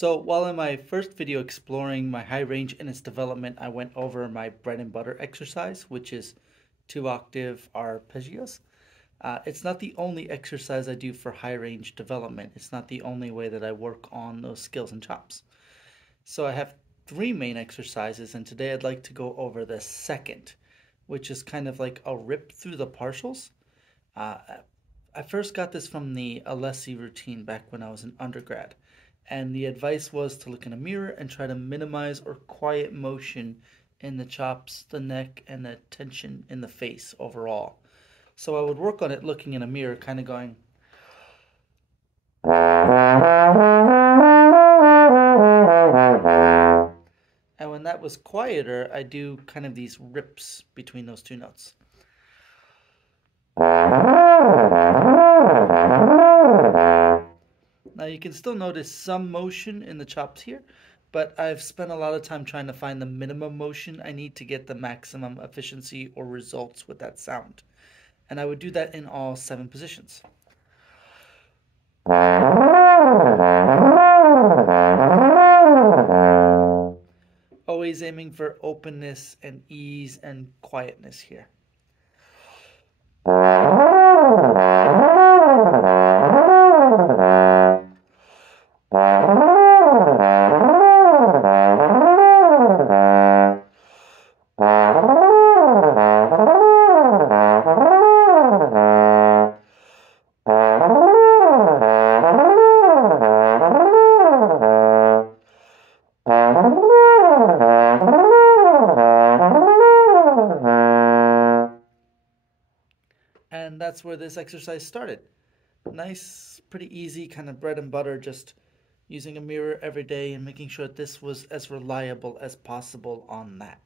So while in my first video exploring my high range and its development, I went over my bread and butter exercise, which is 2-octave arpeggios. It's not the only exercise I do for high range development. It's not the only way that I work on those skills and chops. So I have three main exercises, and today I'd like to go over the second, which is kind of like a rip through the partials. Uh, I first got this from the Alessi routine back when I was an undergrad, and the advice was to look in a mirror and try to minimize or quiet motion in the chops, the neck, and the tension in the face overall. So I would work on it looking in a mirror, kind of going. And when that was quieter, I do kind of these rips between those two notes. Now you can still notice some motion in the chops here, but I've spent a lot of time trying to find the minimum motion I need to get the maximum efficiency or results with that sound. And I would do that in all 7 positions. Always aiming for openness and ease and quietness here. And that's where this exercise started. Nice, pretty easy, kind of bread and butter, just using a mirror every day and making sure that this was as reliable as possible on that.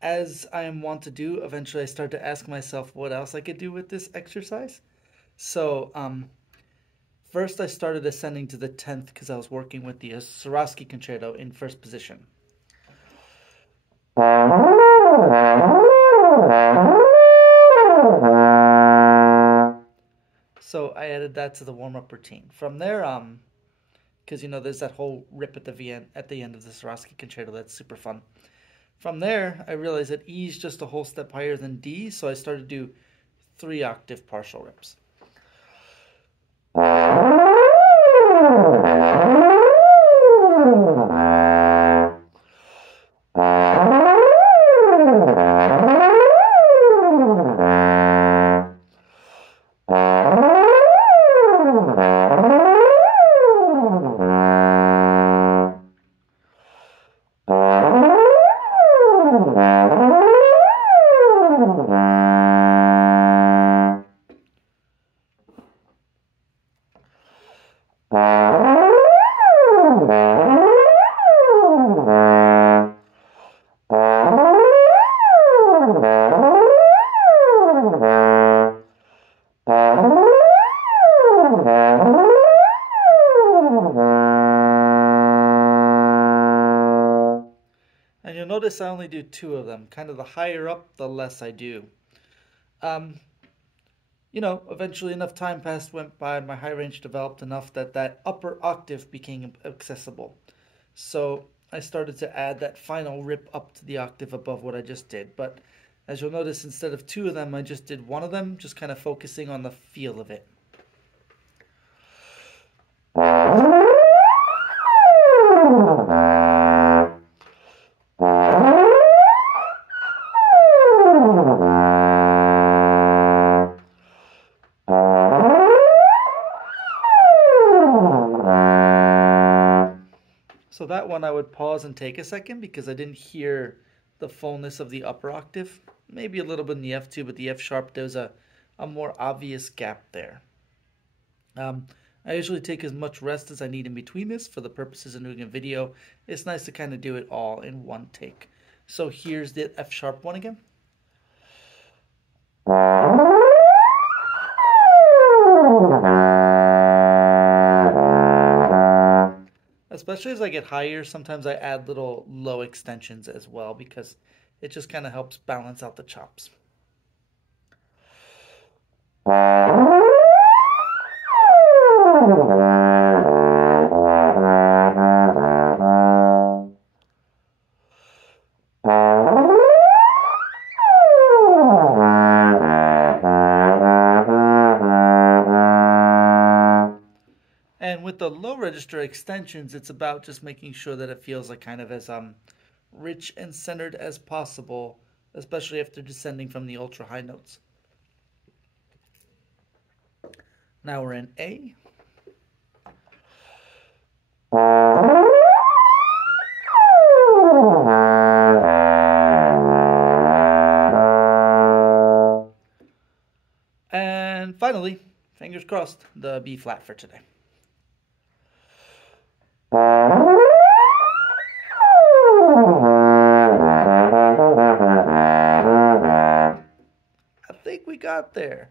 As I am wont to do, eventually I started to ask myself what else I could do with this exercise. So first I started ascending to the 10th because I was working with the Swarovski concerto in first position. So I added that to the warm-up routine. From there, because there's that whole rip at the end of the Swarovski concerto that's super fun. From there, I realized that E is just a whole step higher than D, so I started to do 3-octave partial rips. And you'll notice I only do 2 of them. Kind of the higher up, the less I do. Eventually enough time went by, my high range developed enough that upper octave became accessible. So I started to add that final rip up to the octave above what I just did. But as you'll notice, instead of 2 of them, I just did 1 of them, just kind of focusing on the feel of it. So that one I would pause and take a second because I didn't hear the fullness of the upper octave. Maybe a little bit in the F too, but the F sharp, there's a more obvious gap there. I usually take as much rest as I need in between this for the purposes of doing a video. It's nice to kind of do it all in one take. So here's the F sharp one again. Especially as I get higher, sometimes I add little low extensions as well because it just kind of helps balance out the chops. the low register extensions, it's about just making sure that it feels like kind of as rich and centered as possible, especially if they're descending from the ultra high notes. Now we're in A. And finally, fingers crossed, the B flat for today. I think we got there.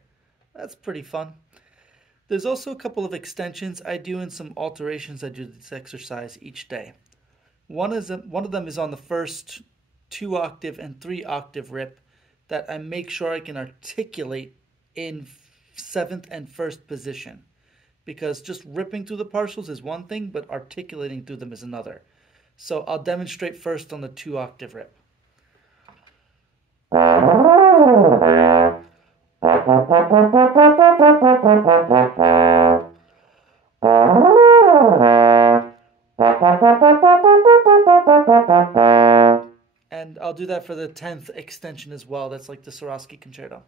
That's pretty fun. There's also a couple of extensions I do and some alterations I do to this exercise each day. One of them is on the first 2-octave and 3-octave rip that I make sure I can articulate in 7th and 1st position. Because just ripping through the partials is one thing, but articulating through them is another. So I'll demonstrate first on the 2-octave rip. And I'll do that for the 10th extension as well. That's like the Swarovski concerto.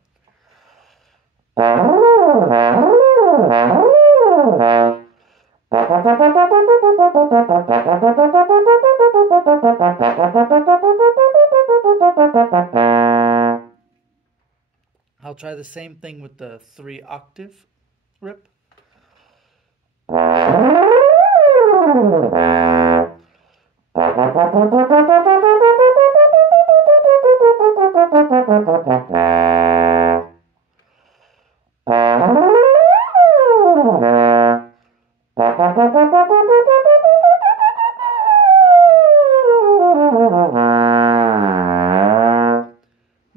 I'll try the same thing with the 3-octave rip.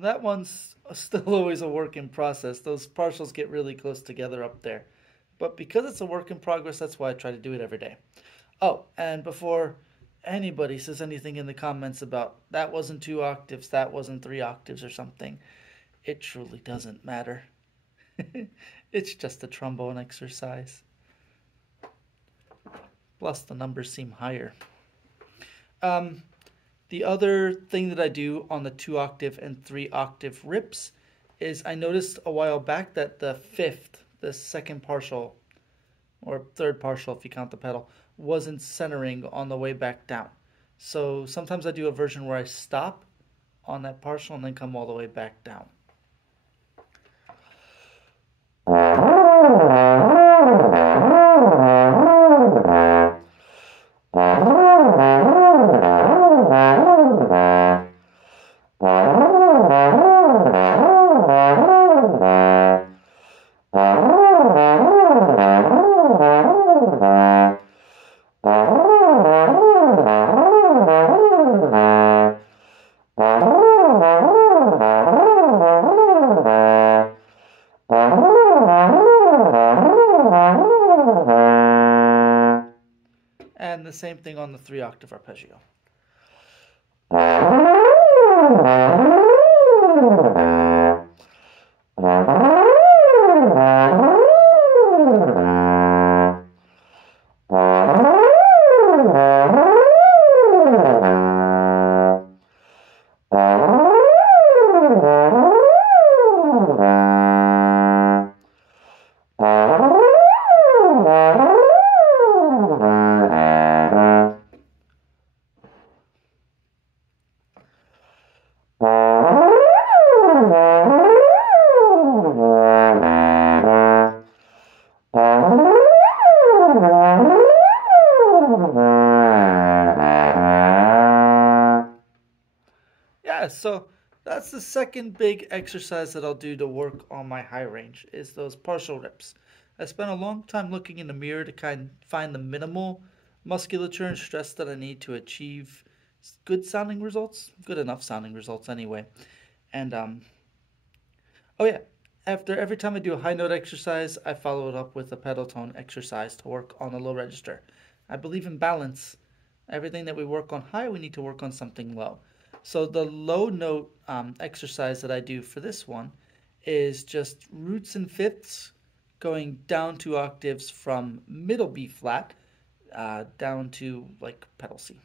That one's still always a work in process. Those partials get really close together up there. But because it's a work in progress, that's why I try to do it every day. Oh, and before anybody says anything in the comments about that wasn't 2 octaves, that wasn't 3 octaves or something, it truly doesn't matter. It's just a trombone exercise. Plus the numbers seem higher. The other thing that I do on the 2-octave and 3-octave rips is I noticed a while back that the 5th, the 2nd partial, or 3rd partial if you count the pedal, wasn't centering on the way back down. So sometimes I do a version where I stop on that partial and then come all the way back down. And the same thing on the 3-octave arpeggio. So that's the second big exercise that I'll do to work on my high range, is those partial rips. I spent a long time looking in the mirror to find the minimal musculature and stress that I need to achieve good sounding results, good enough sounding results anyway. And oh yeah, after every time I do a high note exercise, I follow it up with a pedal tone exercise to work on the low register. I believe in balance. Everything that we work on high, we need to work on something low. So the low note exercise that I do for this one is just roots and fifths going down 2 octaves from middle B flat down to like pedal C.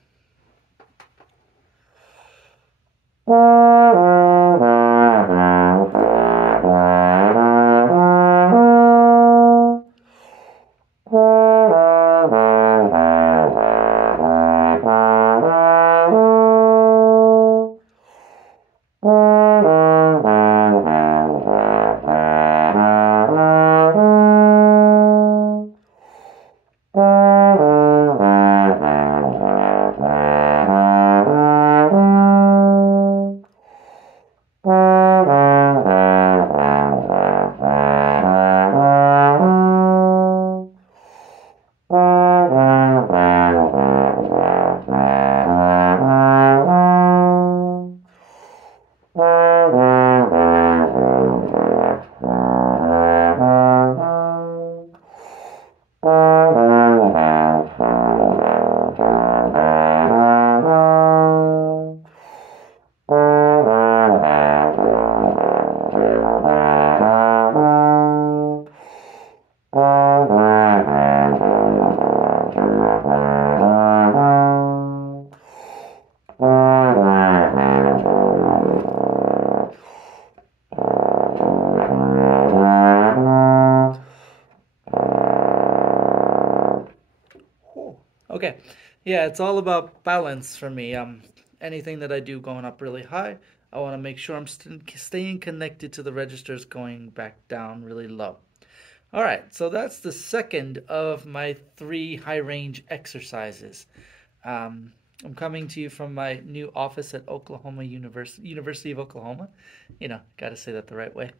Okay, yeah, it's all about balance for me. Anything that I do going up really high, I want to make sure I'm staying connected to the registers going back down really low. All right, so that's the second of my three high range exercises. Um, I'm coming to you from my new office at Oklahoma University of Oklahoma. Got to say that the right way.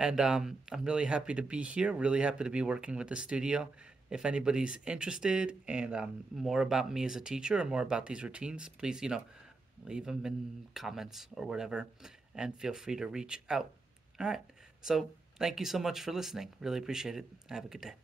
And I'm really happy to be here, really happy to be working with the studio. If anybody's interested and more about me as a teacher or more about these routines, please, leave them in comments or whatever, and feel free to reach out. All right. So thank you so much for listening. Really appreciate it. Have a good day.